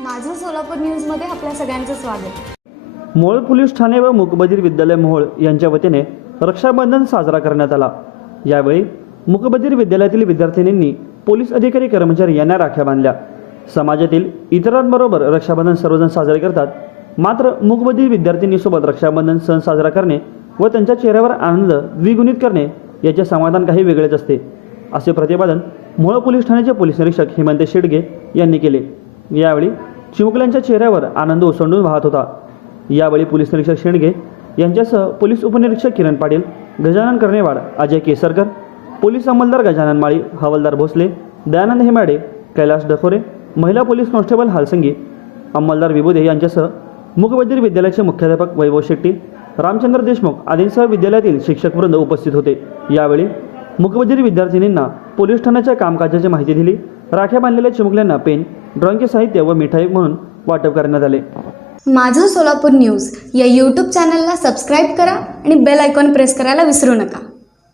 माझं सोलापूर न्यूजमध्ये आपल्या सगळ्यांचं स्वागत. मोहोळ पोलीस ठाणे व मुकबधीर विद्यालय मोहोळ यांच्या वतीने रक्षाबंधन साजरा करण्यात आला. यावेळी मुकबधीर विद्यालयातील विद्यार्थिनींनी पोलीस अधिकारी कर्मचारी यांना राख्या बांधल्या. समाजातील इतरांबरोबर रक्षाबंधन सर्वजण साजरे करतात. मात्र मुकबधीर विद्यार्थिनीसोबत रक्षाबंधन सण साजरा करणे व त्यांच्या चेहऱ्यावर आनंद द्विगुणित करणे याचे समाधान काही वेगळेच असते. असे प्रतिपादन मोहोळ पोलीस ठाण्याचे पोलीस निरीक्षक हेमंत शेडगे यांनी केले. यावेळी चिमुकल्यांच्या चेहऱ्यावर आनंद ओसंडून वाहत होता. यावेळी पोलीस निरीक्षक शेंडगे यांच्यासह पोलीस उपनिरीक्षक किरण पाटील गजानन कर्णेवाड अजय केसरकर पोलीस अंमलदार गजानन माळी हवालदार भोसले दयानंद हेमाडे कैलास डफोरे महिला पोलीस कॉन्स्टेबल हालसंगी अंमलदार विबोधे यांच्यासह मुकबधीर विद्यालयाचे मुख्याध्यापक वैभव शेट्टी रामचंद्र देशमुख आदींसह विद्यालयातील शिक्षकवृंद उपस्थित होते. यावेळी मुकबधीर विद्यार्थिनींना पोलीस ठाण्याच्या कामकाजाची माहिती दिली. राख्या बांधलेल्या चिमुकल्यांना पेन ड्रॉइंगचे साहित्य व मिठाई म्हणून वाटप करण्यात आले. माझं सोलापूर न्यूज या यूट्यूब चॅनलला सबस्क्राईब करा आणि बेल आयकॉन प्रेस करायला विसरू नका.